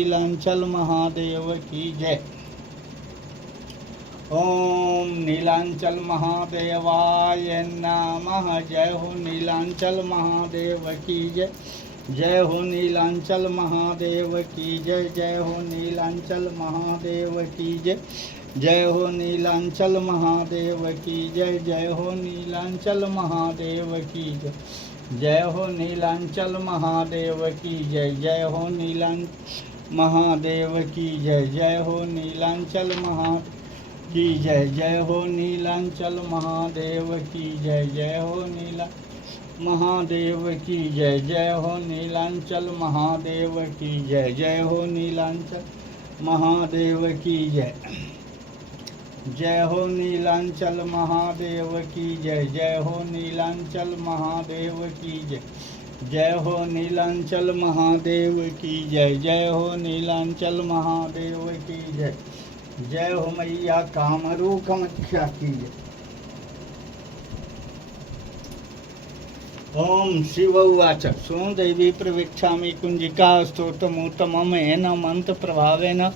नीलांचल महादेव की जय। ओम नीलांचल महादेवाय नमः। जय हो नीलांचल महादेव की जय। जय हो नीलांचल महादेव की जय। जय हो नीलांचल महादेव की जय। जय हो नीलांचल महादेव की जय। जय हो नीलांचल महादेव की जय। जय हो नीलांचल महादेव की जय। जय हो नीलांचल महादेव की जय। जय हो नीलांचल महा की जय। जय हो नीलांचल महादेव की जय। जय हो नीला महादेव की जय। जय हो नीलांचल महादेव की जय। जय हो नीलांचल महादेव की जय। जय हो नीलांचल महादेव की जय। जय हो नीलांचल महादेव की जय। जय हो नीलांचल महादेव की जय। जय हो नीलांचल महादेव की जय। जय हो मैया कामरूप कामाख्या की जय। ओम शिव उवाच सुदेवी प्रवीक्षामि कुंजिका स्तोत्रमुत्तमम् येन मंत्र प्रभावेन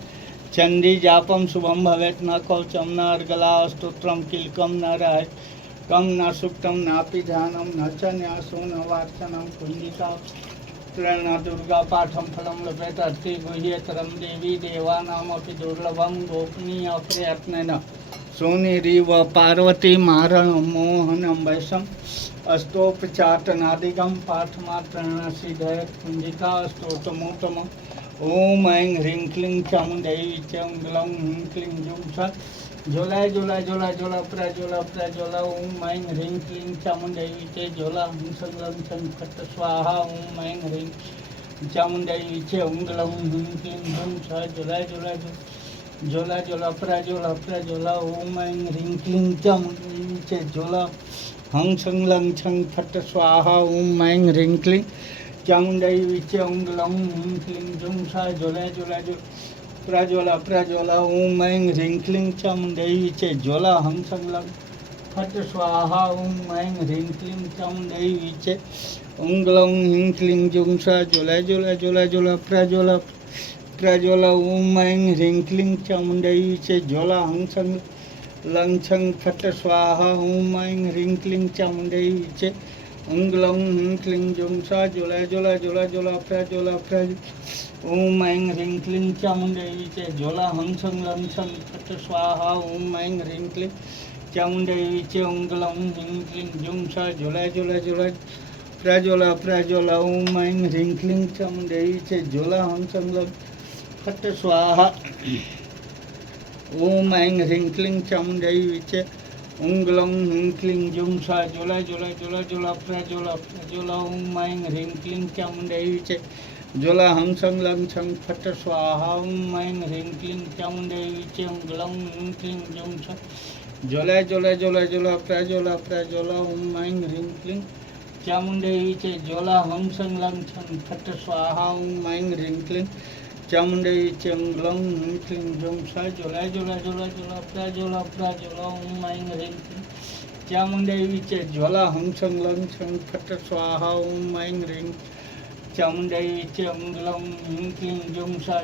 चंडी जापम शुभम भवेत् न कौचम न अर्गला स्तोत्रम किलकम न रहकम न सुक्तम नापि ध्यानम न च न्यासो न वाचनम कुंजिका न दुर्गा पाठम फलम लभेत अति गुह्यतरम देवी देवानामपि दुर्लभम गोपनीय प्रयत्नेन सोनिरीव पार्वती मारण मोहनम वैशम अस्तोपचाटनादिगम पाठमात्रण सिद्धयत् कुंजिका स्तोत्रमुत्तम ओम ऐं ह्रीं क्लीं चामुण्डै चं ग्लौं ह्रीं क्लीं जुं स झोला झोला झोला झोला प्रज्वला ओम ऐं ह्रीं क्लीं चामुण्डै चे झोला हं सं लं फट् स्वाहा ओम ऐं ह्रीं चामुण्डै चं ग्लौं ह्रीं क्लीं जुं स झोला झोला झोला झोला प्रज्वला ओम ऐं ह्रीं क्लीं चामुण्डै चे झोला हं सं लं फट् स्वाहा ओम ऐं ह्रीं क्लीं चामुण्डै चं ग्लौं ह्रीं क्लीं जुं सा झोला झोला प्रज्वला ओम ऐं ह्रीं क्लीं चामुण्डै चे झोला हं सं लं फट् स्वाहा ओम ऐं ह्रीं क्लीं चामुण्डै चे ग्लौं ह्रीं क्लीं जुं सा झोला झोला प्रज्वला ओम ऐं ह्रीं क्लीं चामुण्डै चे झोला हं सं लं फट् स्वाहा ओम ऐं ह्रीं क्लीं चामुण्डै चे ग्लौं ह्रीं क्लीं जुं सा झोला प्रज्वला ओम ऐं ह्रीं क्लीं चामुण्डै चे झोला हं सं लं फट् स्वाहा ओम ऐं ह्रीं क्लीं चामुण्डै चे ग्लौं ह्रीं क्लीं जुं सा झोला प्रज्वला ओम ऐं ह्रीं क्लीं चामुण्डै चे झोला हं सं लं फट् स्वाहा ओम ऐं ह्रीं क्लीं चामुण्डै चे ग्लौं ह्रीं क्लीं जुं सा झोला प्रज्वला ओम ऐं ह्रीं क्लीं चामुण्डै चे झोला हं सं लं फट् स्वाहा ओम ऐं ह्रीं क्लीं चामुण्डै चे ग्लौं ह्रीं क्लीं जुं सा झोला प्रज्वला ओम ऐं ह्रीं क्लीं चामुण्डै चे झोला हं सं लं फट् स्वाहा ओम ऐं ह्रीं क्लीं चामुण्डै चे ग्लौं ह्रीं क्लीं जुं सा झोला प्रज्वला ओम ऐं ह्रीं क्लीं चामुण्डै चे झोला हं सं लं फट् स्वाहा ओम ऐं ह्रीं चामुण्डै चे ग्लौं ह्रीं क्लीं जुं सा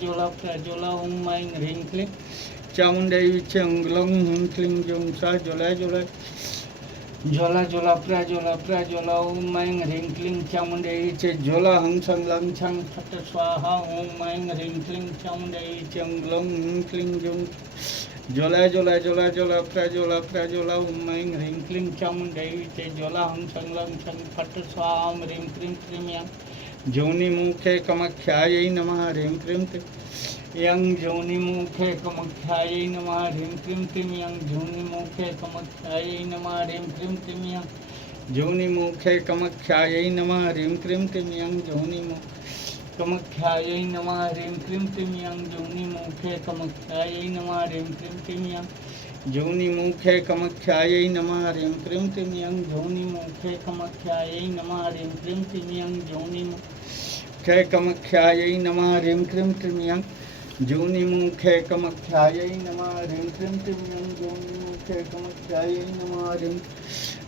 झोला प्रज्वला ओम ऐं ह्रीं क्लीं चामुण्डै चे ग्लौं ह्रीं क्लीं जुं सा झोला प्रज्वला ओम ऐं ह्रीं क्लीं चामुण्डै चे झोला हं सं लं फट् स्वाहा ओम ऐं ह्रीं क्लीं चामुण्डै चे ग्लौं ह्रीं क्लीं जुं झोला प्रज्वला ओम ऐं ह्रीं क्लीं चामुण्डै चे झोला हं सं लं फट् स्वाहा ओम ह्रीं क्लीं क्रीं जोनिमुखे कामाख्यायै नमः ह्रीं क्रीं यं जोनिमुखे कामाख्यायै नमः ह्रीं क्रीं यं जोनिमुखे कामाख्यायै नमः ह्रीं क्रीं यं जोनिमुखे कामाख्यायै नमः ह्रीं क्रीं यं जोनिमुखे कामाख्यायै नमः ह्रीं क्रीं यं जोनिमुखे कामाख्यायै नमः ह्रीं क्रीं यं जोनिमुखे कामाख्यायै नमः ह्रीं क्रीं यं जोनिमुखे कामाख्यायै नमः ह्रीं क्रीं यं जोनिमुखे कामाख्यायै नमः ह्रीं क्रीं यं जोनिमुखे कामाख्यायै नमः ह्रीं क्रीं यं जोनिमुखे कामाख्यायै नमः ह्रीं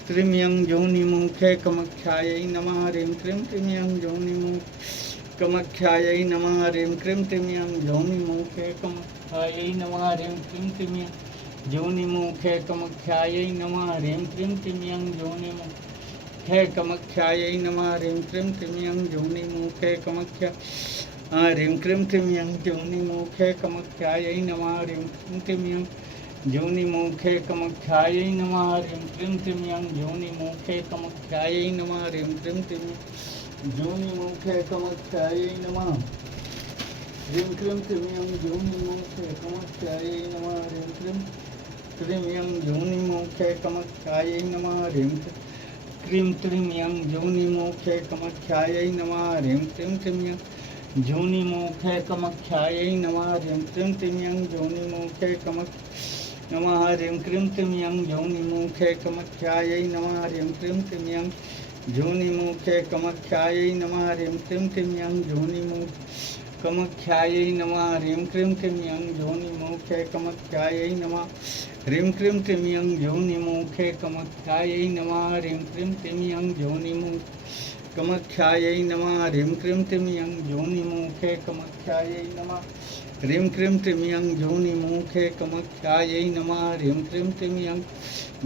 क्रीं यं जोनिमुखे कामाख्यायै नमः ह्रीं क्रीं यं जोनिमुखे कमख्यायै नमः ह्रीं क्रीं तिम्यं योनिमुखे कमख्यायै नमः ह्रीं क्रीं तिम्यं योनिमुखे कमख्यायै नमः ह्रीं क्रीं तिम्यं योनिमुखे कमख्यायै नमः ह्रीं क्रीं तिम्यं योनिमुखे कमख्या ह्रीं क्रीं तिम्यं योनिमुखे कमख्यायै नमः ह्रीं क्रीं तिम्यं योनिमुखे कमख्यायै नमः ह्रीं क्रीं तिम्यं योनिमुखे कमख्यायै नमः ह्रीं क्रीं तिम्यं योनिमुखे कमख्यायै नमः ह्रीं क्रीं तिम्यं योनिमुखे कमख्यायै नमः ह्रीं क्रीं तिम्यं योनिमुखे कमख्यायै नमः ह्रीं क्रीं तिम्यं योनिमुखे कमख्यायै नमः ह्रीं क्रीं तिम्यं योनिमुखे कमख्यायै नमः ह्रीं क्रीं तिम्यं योनिमुखे नमः ह्रीं क्रीं तिम्यं योनिमुखे कमख्यायै नमः ह्रीं क्रीं तिम्यं योनिमुखे कमख्यायै नमः ह्रीं क्रीं तिम्यं योनिमुखे कमख्यायै नमः ह्रीं क्रीं तिम्यं योनिमुखे कमख्यायै नमः ह्रीं क्रीं तिम्यं योनिमुखे कमख्यायै नमः ह्रीं क्रीं तिम्यं योनिमुखे कमख्यायै नमः ह्रीं क्रीं तिम्यं योनिमुखे कमख्यायै नमः ह्रीं क्रीं तिम्यं योनिमुखे कमख्यायै नमः ह्रीं क्रीं तिम्यं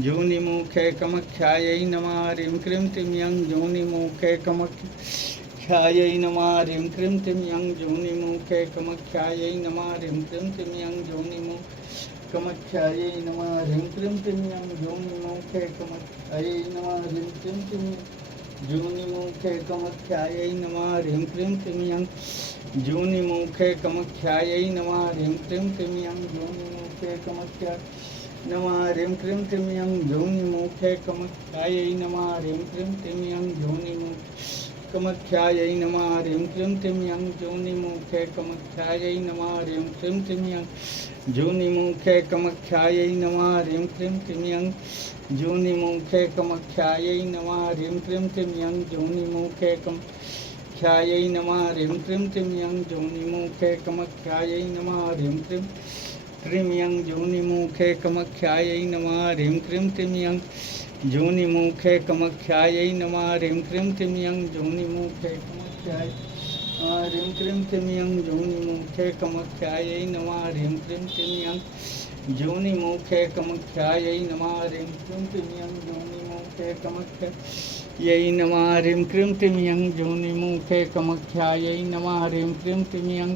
योनिमुखे कमख्यायै नमः ह्रीं क्रीं तिम्यं योनिमुखे कमख्यायै नमः ह्रीं क्रीं तिम्यं योनिमुखे कमख्यायै नमः ह्रीं क्रीं तिम्यं योनिमुखे कमख्यायै नमः ह्रीं क्रीं तिम्यं योनिमुखे कमख्यायै नमः ह्रीं क्रीं तिम्यं योनिमुखे कमख्यायै नमः ह्रीं क्रीं तिम्यं योनिमुखे कमख्यायै नमः ह्रीं क्रीं तिम्यं योनिमुखे कमख्यायै नमः ह्रीं क्रीं तिम्यं योनिमुखे कमख्यायै नमः ह्रीं क्रीं तिम्यं योनिमुखे कमख्यायै नमः ह्रीं क्रीं तिम्यं योनिमुखे कमख्यायै नमः ह्रीं क्रीं तिम्यं योनिमुखे कमख्यायै नमः ह्रीं क्रीं तिम्यं योनिमुखे कमख्यायै नमः ह्रीं क्रीं तिम्यं योनिमुखे कमख्यायै नमः ह्रीं क्रीं तिम्यं योनिमुखे कमख्यायै नमः ह्रीं क्रीं तिम्यं योनिमुखे कमख्यायै नमः ह्रीं क्रीं तिम्यं योनिमुखे कमख्यायै नमः ह्रीं क्रीं तिम्यं योनिमुखे कमख्यायै ह्रीं क्रीं तिम्यं योनिमुखे कमख्यायै नमः ह्रीं क्रीं तिम्यं योनिमुखे कमख्यायै नमः ह्रीं क्रीं तिम्यं योनिमुखे कमख्यायै नमः ह्रीं क्रीं तिम्यं योनिमुखे कमख्यायै नमः ह्रीं क्रीं तिम्यं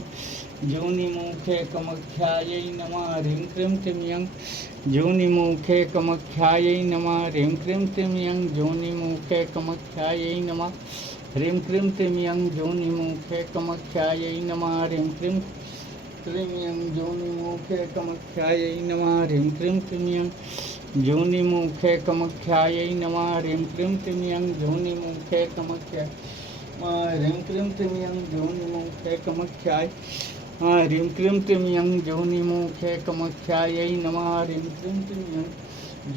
योनिमुखे कमख्यायै नमः ह्रीं क्रीं तिम्यं योनिमुखे कमख्यायै नमः ह्रीं क्रीं तिम्यं योनिमुखे कमख्यायै नमः ह्रीं क्रीं तिम्यं योनिमुखे कमख्यायै नमः ह्रीं क्रीं तिम्यं योनिमुखे कमख्यायै नमः ह्रीं क्रीं तिम्यं योनिमुखे कमख्यायै नमः ह्रीं क्रीं तिम्यं योनिमुखे कमख्यायै ह्रीं क्रीं तिम्यं योनिमुखे कमख्यायै ह्रीं क्रीं तिम्यं योनिमुखे कमख्यायै नमः ह्रीं क्रीं तिम्यं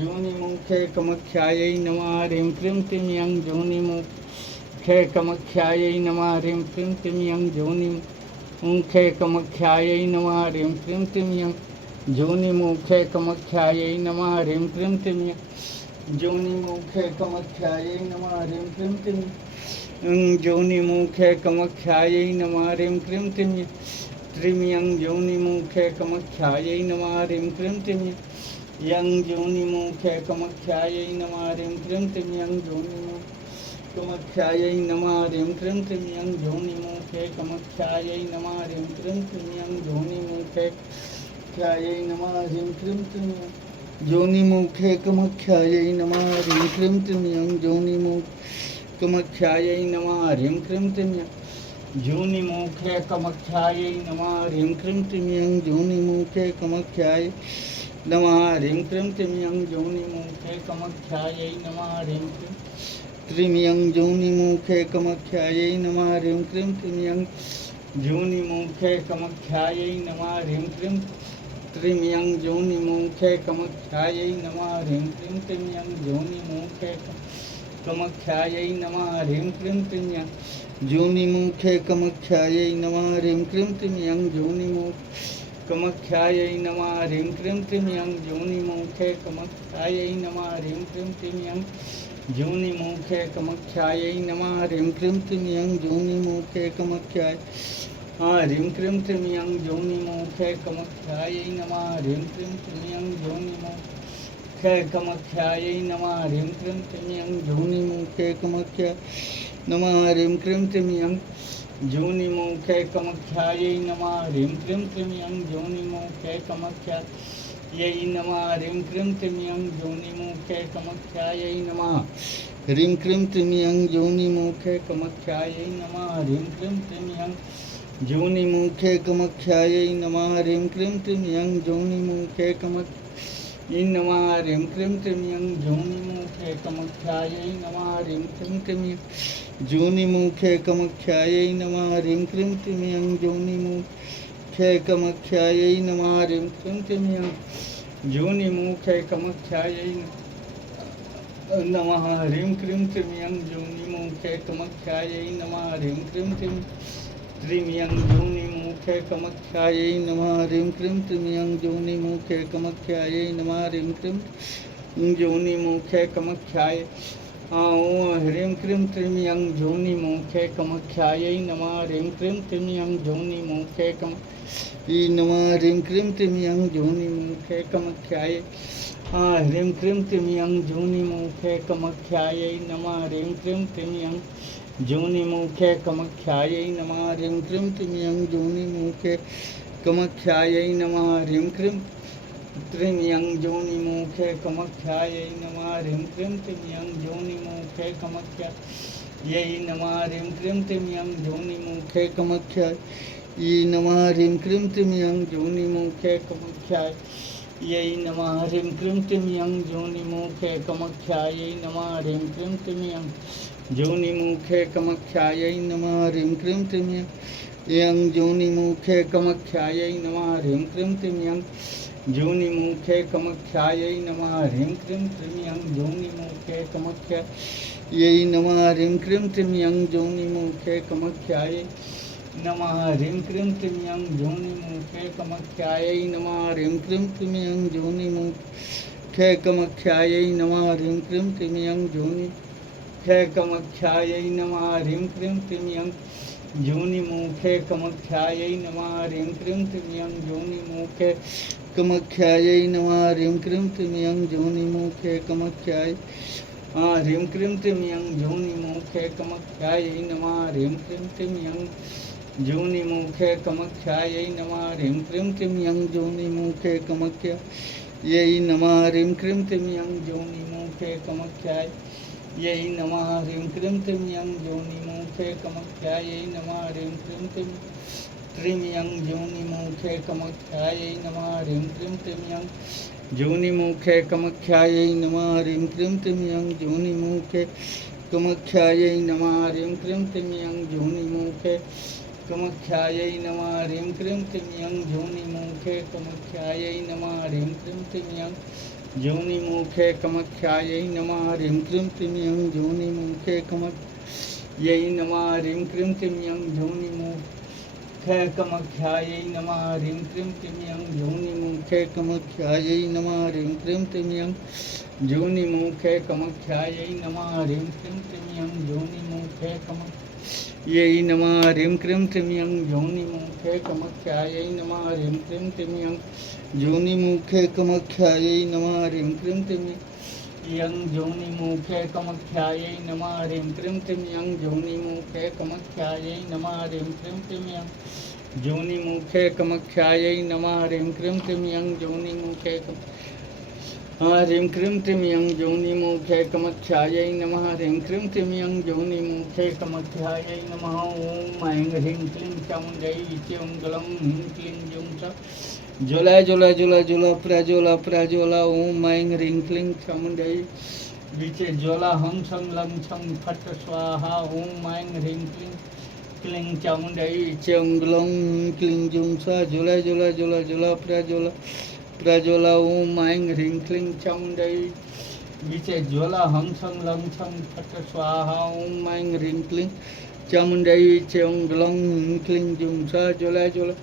योनिमुखे कमख्यायै नमः ह्रीं क्रीं तिम्यं योनिमुखे कमख्यायै नमः ह्रीं क्रीं तिम्यं योनिमुखे कमख्यायै नमः ह्रीं क्रीं तिम्यं योनिमुखे कमख्यायै नमः ह्रीं क्रीं तिम्यं योनिमुखे कमख्यायै नमः ह्रीं क्रीं तिम्यं योनिमुखे कमख्यायै नमः ह्रीं क्रीं तिम्यं त्रिम्यं योनिमुखे कमख्यायै नमः ह्रीं क्रीं तिम्यं योनिमुखे कमख्यायै नमः ह्रीं क्रीं तिम्यं योनिमुखे कमख्यायै नमः ह्रीं क्रीं तिम्यं योनिमुखे कमख्यायै नमः ह्रीं क्रीं तिम्यं योनिमुखे कमख्यायै नमः ह्रीं क्रीं तिम्यं योनिमुखे कमख्यायै नमः ह्रीं क्रीं तिम्यं योनिमुखे कमख्यायै नमः ह्रीं क्रीं तिम्यं योनिमुखे कमख्यायै नमः ह्रीं क्रीं तिम्यं योनिमुखे कमख्यायै नमः ह्रीं क्रीं तिम्यं योनिमुखे कमख्यायै नमः ह्रीं क्रीं त्रिम्यं योनिमुखे कमख्यायै नमः ह्रीं क्रीं तिम्यं योनिमुखे कमख्यायै नमः ह्रीं क्रीं त्रिम्यं योनिमुखे कमख्यायै नमः ह्रीं क्रीं तिम्यं योनिमुखे कमख्यायै नमः ह्रीं क्रीं तिम्यं योनिमुखे कमख्यायै नमः ह्रीं क्रीं तिम्यं योनिमुखे कमख्यायै नमः ह्रीं क्रीं तिम्यं योनिमुखे कमख्यायै नमः ह्रीं क्रीं तिम्यं जूनिमुखे कामाख्यायै नमः ह्रीं क्लीं त्रीं जूनिमुखे कामाख्यायै ह्रीं क्लीं त्रीं जूनिमुखे कामाख्यायै नमः ह्रीं क्लीं त्रीं जूनिमुखे कामाख्यायै नमः ह्रीं क्लीं त्रीं जूनिमुखे कामाख्यायै नमः ह्रीं क्लीं त्रीं जूनिमुखे कामाख्यायै नमः ह्रीं क्लीं त्रीं जूनिमुखे कामाख्यायै नमः ह्रीं क्लीं त्रीं जूनिमुखे कामाख्यायै नमः ह्रीं क्लीं त्रीं जूनिमुखे कामाख्यायै नमः ह्रीं क्लीं त्रीं जूनिमुखे कामाख्यायै नमः ह्रीं क्लीं त्रीं जूनिमुखे कामाख्यायै नमः ह्रीं क्लीं त्रीं जूनिमुखे कामाख्यायै नमः ह्रीं क्लीं त्रीं जूनिमुखे कामाख्यायै नमः ह्रीं क्लीं त्रीं जूनिमुखे कामाख्यायै नमः ह्रीं क्लीं त्रीं जूनिमुखे कामाख्यायै नमः ह्रीं क्लीं त्रीं जूनिमुखे कामाख्यायै नमः ह्रीं क्लीं त्रीं जूनिमुखे कामाख्यायै नमः ह्रीं क्लीं त्रीं जूनिमुखे कामाख्यायै नमः ह्रीं क्लीं जूनिमुखे कामाख्यायै ह्रीं क्लीं त्रीं जूनिमुखे कामाख्यायै नमः ह्रीं क्लीं त्रीं जूनिमुखे कामाख्यायै नमः ह्रीं क्लीं त्रीं जूनिमुखे कामाख्यायै ह्रीं क्लीं त्रीं जूनिमुखे कामाख्यायै नमः ह्रीं क्लीं त्रीं जूनिमुखे कामाख्यायै नमः ह्रीं क्लीं त्रीं जूनिमुखे कामाख्यायै नमः ह्रीं क्लीं त्रीं जूनिमुखे कामाख्यायै नमः ह्रीं क्लीं त्रीं जूनिमुखे कामाख्यायै नमः ह्रीं क्लीं त्रीं जूनिमुखे कामाख्यायै नमः ह्रीं क्लीं त्रीं जूनिमुखे कामाख्यायै नमः ह्रीं क्लीं त्रीं जूनिमुखे कामाख्यायै नमः ह्रीं क्लीं त्रीं जूनिमुखे कामाख्यायै नमः ह्रीं क्लीं त्रीं जूनिमुखे कामाख्यायै नमः ह्रीं क्लीं त्रीं जूनिमुखे कामाख्यायै नमः ह्रीं क्लीं त्रीं जूनिमुखे कामाख्यायै नमः ह्रीं क्लीं त्रीं जूनिमुखे कामाख्यायै नमः ह्रीं क्लीं त्रीं जूनिमुखे कामाख्यायै नमः ह्रीं क्लीं त्रीं जूनिमुखे कामाख्यायै नमः ह्रीं क्लीं त्रीं जूनिमुखे कामाख्यायै नमः ह्रीं क्लीं त्रीं जूनिमुखे कामाख्यायै नमः ह्रीं क्लीं त्रीं जूनिमुखे कामाख्यायै नमः ह्रीं क्लीं त्रीं जूनिमुखे कामाख्यायै ह्रीं क्लीं त्रीं जूनिमुखे कामाख्यायै नमः ह्रीं क्लीं त्रीं जूनिमुखे कामाख्यायै नमः ह्रीं क्लीं त्रीं जूनिमुखे कामाख्यायै नमः ह्रीं क्लीं त्रीं जूनिमुखे कामाख्यायै नमः ह्रीं क्लीं त्रीं जूनिमुखे कामाख्यायै नमः ह्रीं क्लीं त्रीं जूनिमुखे कामाख्यायै नमः ह्रीं क्लीं त्रीं जूनिमुखे कामाख्यायै नमः ह्रीं क्लीं त्रीं जूनिमुखे कामाख्यायै नमः ह्रीं क्लीं त्रीं जूनिमुखे कामाख्यायै नमः ह्रीं क्लीं त्रीं जूनिमुखे कामाख्यायै नमः ह्रीं क्लीं त्रीं जूनिमुखे कामाख्यायै नमः ह्रीं क्लीं त्रीं जूनिमुखे कामाख्यायै नमः ह्रीं क्लीं त्रीं जूनिमुखे कामाख्यायै नमः ह्रीं क्लीं त्रीं जूनिमुखे कामाख्यायै नमः ह्रीं क्लीं त्रीं जूनिमुखे कामाख्यायै नमः ह्रीं क्लीं त्रीं जूनिमुखे कामाख्यायै नमः ह्रीं क्लीं त्रीं जूनिमुखे कामाख्यायै नमः ह्रीं क्लीं त्रीं जूनिमुखे कामाख्यायै नमः ह्रीं क्लीं त्रीं जूनिमुखे कामाख्यायै नमः ह्रीं क्लीं त्रीं जूनिमुखे कामाख्यायै नमः ह्रीं क्लीं त्रीं जूनिमुखे कामाख्यायै नमः ह्रीं क्लीं त्रीं जूनिमुखे ह्रीं क्लीं त्रीं जूनिमुखे कामाख्यायै नमः ह्रीं क्लीं त्रीं जूनिमुखे कामाख्यायै नमः ॐ ऐं ह्रीं क्लीं चामुण्डै चं ग्लं ह्रीं क्लीं जुं च ज्वला ज्वला ज्वला ज्वला प्रज्वला प्रज्वला ॐ ऐं ह्रीं क्लीं चामुण्डै विचे ज्वला हं छं लं छं फट स्वाहा ॐ ऐं ह्रीं क्लीं क्लीं चामुण्डै चं ग्लं क्लीं जुं च ज्वला ज्वला ज्वला ज्वला प्रज्वला प्रज्वला ॐ ऐं ह्रीं क्लीं चामुण्डै विचे ज्वला हं छं लं छं फट स्वाहा ॐ ऐं ह्रीं क्लीं चामुण्डै चं ग्लं क्लीं जुं च ज्वला ज्वला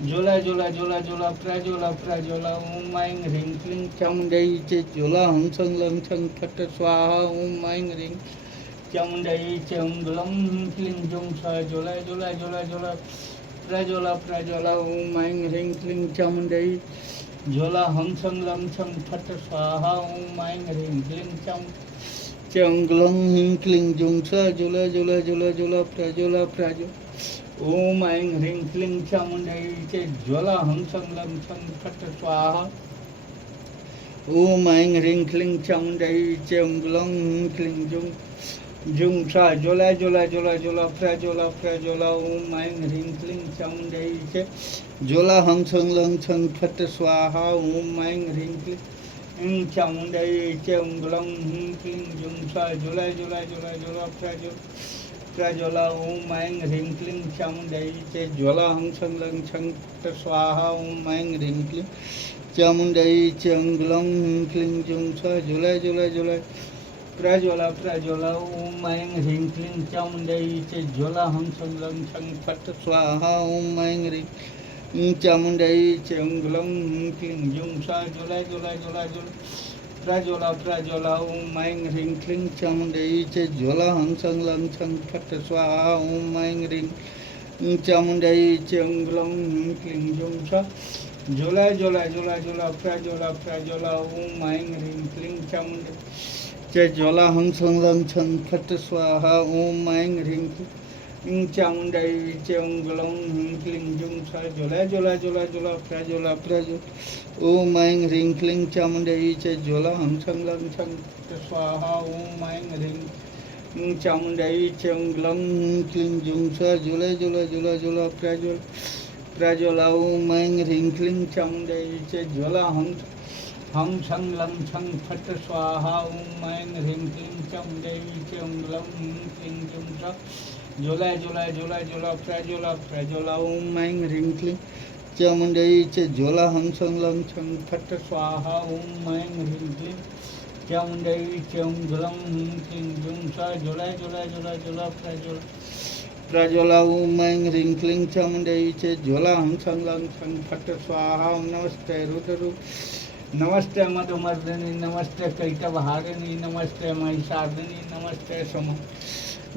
जोला जोला जोला जोला प्रजोला प्रजोला ओम ऐं ह्रीं क्लीं चामुण्डै च जोला हं सं लं छं फट् स्वाहा ओम ऐं ह्रीं चामुण्डै च ग्लं क्लीं जुं सा जोला जोला जोला जोला प्रजोला प्रजोला ओम ऐं ह्रीं क्लीं चामुण्डै जोला हं सं लं छं फट् स्वाहा ओम ऐं ह्रीं क्लीं चं ग्लं ह्रीं क्लीं जुं सा जोला जोला जोला जोला प्रजोला प्रजो ओम ऐं ह्रीं क्लीं चामुण्डै च ज्वला हं सं लं छं फट् स्वाहा ओम ऐं ह्रीं क्लीं चामुण्डै च ग्लं ह्रीं क्लीं जुं सा जोला जोला जोला जोला प्रजोला ओम ऐं ह्रीं क्लीं चामुण्डै च जोला हं सं लं छं फट् स्वाहा ओम ऐं ह्रीं क्लीं चामुण्डै च ग्लं ह्रीं क्लीं जुं सा जोला जोला जोला जोला प्रजोला ओम ऐं ह्रीं क्लीं चामुण्डै च ज्वला हं सं लं छं फट् स्वाहा ओम ऐं ह्रीं क्लीं चामुण्डै च ग्लं ह्रीं क्लीं जुं सा जोला जोला जोला प्रजोला प्रजोला ओम ऐं ह्रीं क्लीं चामुण्डै च ज्वला हं सं लं छं फट् स्वाहा ओम ऐं ह्रीं चामुण्डै च ग्लं ह्रीं क्लीं जुं सा जोला जोला जोला जोला प्रजोला प्रजोला ओम ऐं ह्रीं क्लीं चामुण्डै च ज्वला हं सं लं छं फट् स्वाहा ओम ऐं ह्रीं चामुण्डै च ग्लं ह्रीं क्लीं जुं सा जोला जोला जोला जोला प्रजोला ओम ऐं ह्रीं क्लीं चामुण्डै च ज्वला हं सं लं छं फट् स्वाहा ओम ऐं ह्रीं क्लीं चामुण्डै च ग्लं ह्रीं क्लीं जुं सा जोला जोला जोला जोला प्रजोला ओम ऐं ह्रीं क्लीं चामुण्डै च ज्वला हं सं लं छं फट् स्वाहा ओम ऐं ह्रीं चामुण्डै च ग्लं ह्रीं क्लीं जुं सा जोला जोला जोला जोला प्रजोला ओम ऐं ह्रीं क्लीं चामुण्डै च ज्वला हं सं लं छं फट् स्वाहा ओम ऐं ह्रीं क्लीं चामुण्डै च ग्लं ह्रीं क्लीं जुं सा जोला जोला जोला जोला प्रजोला ओम ऐं ह्रीं क्लीं चामुण्डै च ज्वला हं सं लं छं फट् स्वाहा ओम ऐं ह्रीं क्लीं चामुण्डै च ग्लं ह्रीं क्लीं जुं सा जोला जोला जोला जोला प्रजोला ओम ऐं ह्रीं क्लीं चामुण्डै च ज्वला हं सं लं छं फट् स्वाहा ओम नमस्ते रुद्ररूप नमस्ते मधुमर्दिनी नमस्ते कैटभारिणी नमस्ते महिषार्दिनी नमस्ते सम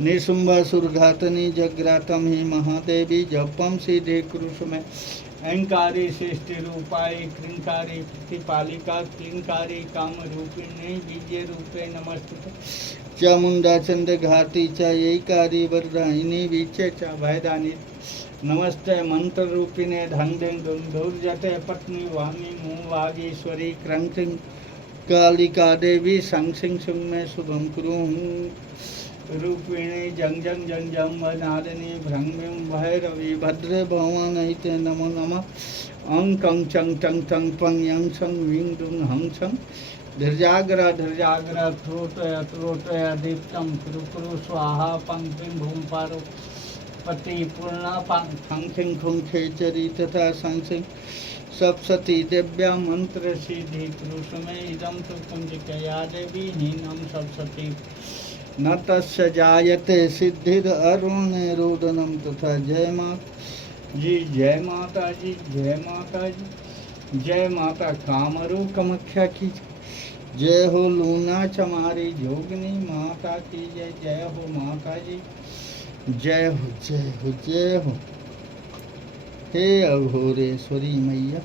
निशुम्भासुरघातनी जग्रातम ही महादेवी जपम सीधे क्रुश में अहंकारी सृष्टि रूपाई क्लींकारी प्रतिपालिका क्लींकारी काम रूपिणी बीजे रूपे नमस्ते चामुंडा चंद घाटी च यैकारी वरदायिनी बीचे च भयदानी नमस्ते मंत्र रूपिणे धंधे दुर्जते पत्नी वामी मुवागीश्वरी क्रंथिं कालिका देवी संसिंह में शुभम कुरु रूपिणी जंग जंग जंग जंग नादिनी भ्रंगिं भैरवी भद्रे भवानहिते नमो नमः अंग कंग चंग चंग चंग पंग यंग संग विंग दुंग हंग संग धीर्जाग्र धीर्जाग्र त्रोटय दीप्तम कुरु कुरु स्वाहा पंक्तिं भूम पारो पति पूर्णा पंखिं खुंखेचरी तथा संसिंह सप्तती दिव्या मंत्र सिद्धि पुरुष में इदम तो कुंजिकया देवी हीनम सप्तती न तस्य जायते सिद्धिर अरुण रोदनम तथा जय माता जी जय माता जी जय माता जी जय माता कामरू कामाख्या की जय हो लूना चमारी जोगिनी माता की जय जय हो माता जी जय हो जय हो जय हो हे अघोरेश्वरी मैया।